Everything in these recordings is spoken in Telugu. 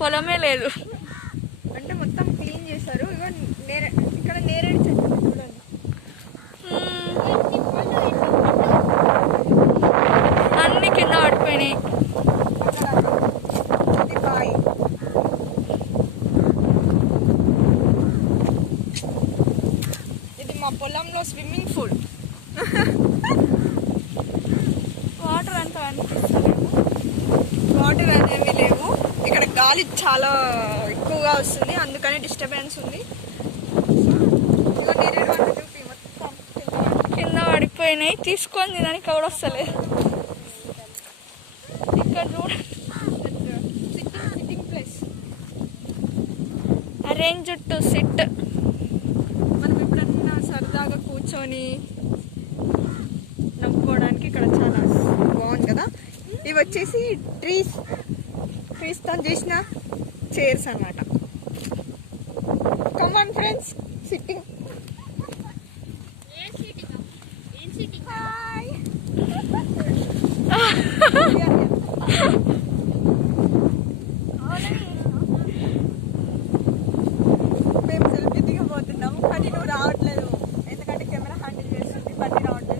పొలమే లేదు. అంటే మొత్తం క్లీన్ చేశారు. ఇగో ఇక్కడ నేరేడు చెట్టు చూడండి. అన్ని కింద పడిపోయినాయి. ఇది బాయ్. ఇది మా పొలంలో స్విమ్మింగ్ పూల్. వాటర్ అంతా అనిపిస్తలేదు. వాటర్ అనేవి లేవు. ఇక్కడ గాలి చాలా ఎక్కువగా వస్తుంది, అందుకని డిస్టర్బెన్స్ ఉంది. ఇగో నేరేడు పండు చూపి మొత్తం కింద పడిపోయినాయి. తీసుకొని తినడానికి కూడా వస్తలేదు. ఇక్కడ చూడండి, sitting place. Arrange to SIT. మనం ఎప్పుడన్నా సరదాగా కూర్చొని నవ్వుకోవడానికి ఇక్కడ చాలా బాగుంది కదా. ఇవి వచ్చేసి ట్రీస్ తో చేసిన చైర్స్ అన్నమాట. Come on friends, sitting. మేము సెల్ఫీ దిగబోతున్నాము, కానీ నువ్వు రావట్లేదు. ఎందుకంటే కెమెరా హ్యాండిల్ చేస్తుంది, బండి రావట్లేదు.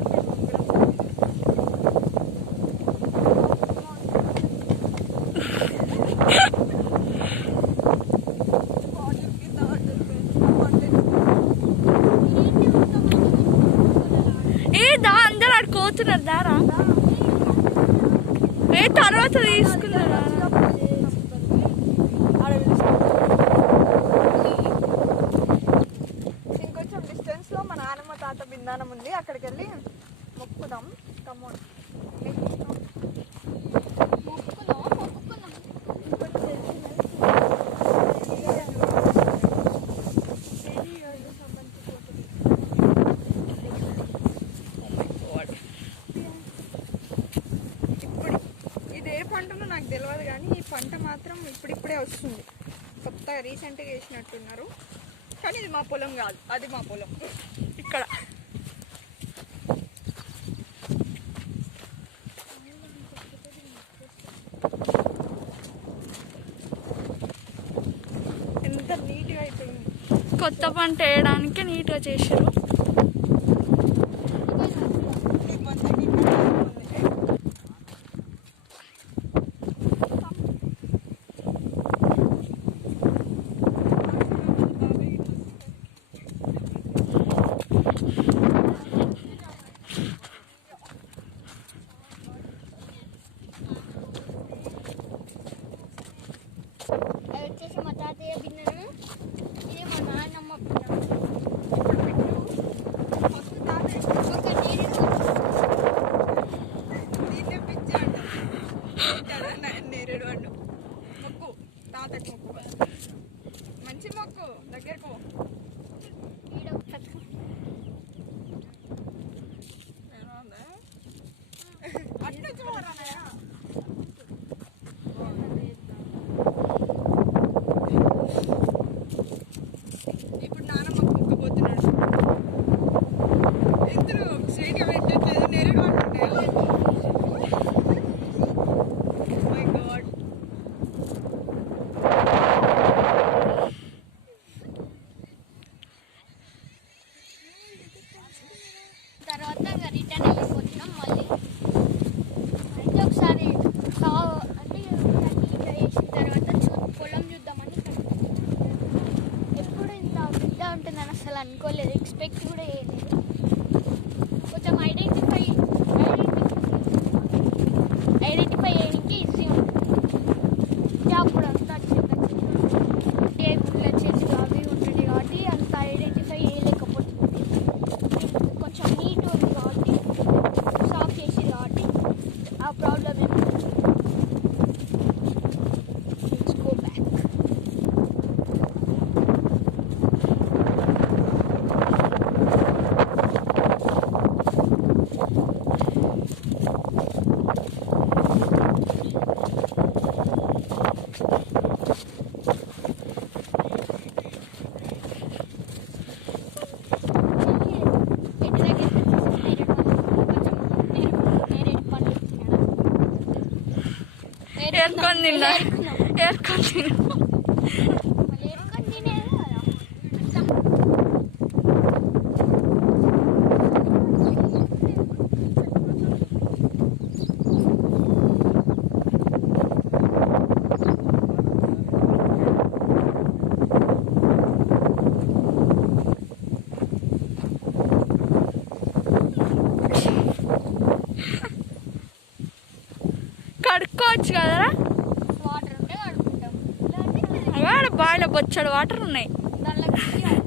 అందరూ ఆడుకోతున్నారు. దారా ఏ తర్వాత తీసుకున్నారా? ఇంకొంచెం డిస్టెన్స్ లో మా నాన్నమ్మ తాత బిందానం ఉంది, అక్కడికి వెళ్ళి మొక్కుదాం. కమోన్. పంటను నాకు తెలియదు, కానీ ఈ పంట మాత్రం ఇప్పుడిప్పుడే వస్తుంది. కొత్తగా రీసెంట్గా వేసినట్టున్నారు. కానీ ఇది మా పొలం కాదు, అది మా పొలం. ఇక్కడ ఎంత నీట్గా అయిపోయింది. కొత్త పంట వేయడానికి నీట్గా చేశారు. వచ్చేసి మా తాతయ్య బిన్నను, ఇది మా నాన్నమ్మ బిన్న. నేరేడు పండు మొక్కు, తాతకు మొక్కు, మంచి మొక్కు. దగ్గరకు అట్లా చూడరానయ్య. ఇప్పుడు నాన్నమ్మ మొక్కబోతున్నాడు. ఇద్దరు స్ట్రైట్గా పెట్టట్లేదు. నేరేడు పండు ఉంటాయి. My God. తర్వాత రిటర్న్ వెళ్ళిపోతున్నాం మళ్ళీ. అయితే ఒకసారి అంటే వేసిన తర్వాత పొలం చూద్దామని. ఎప్పుడు ఇంత బిడ్డ ఉంటుందని అసలు అనుకోలేదు, ఎక్స్పెక్ట్ కూడా చేయలేదు. కొంచెం ఐడెంటిఫై చేయడానికి ఈజీ ఉంటుంది. అప్పుడు అంతా టేబుల్ చేసి అవి ఉంటుంది కాబట్టి అంత ఐడెంటిఫై చేయలేకపోతుంది. కొంచెం నీట్ ఉంది కాబట్టి, సాఫ్ చేసి కాబట్టి ఆ ప్రాబ్లం ఏమి. Let's go back. ఏర్కొని తిన్నా. కడుక్కోవచ్చు కదరా? వాటర్ ఉంటే కడుక్కుంటాం, లేదంటే వాడ బావిలో బొచ్చడు వాటర్ ఉన్నాయి. దానిలో పెట్టి కడుక్కుంటాం.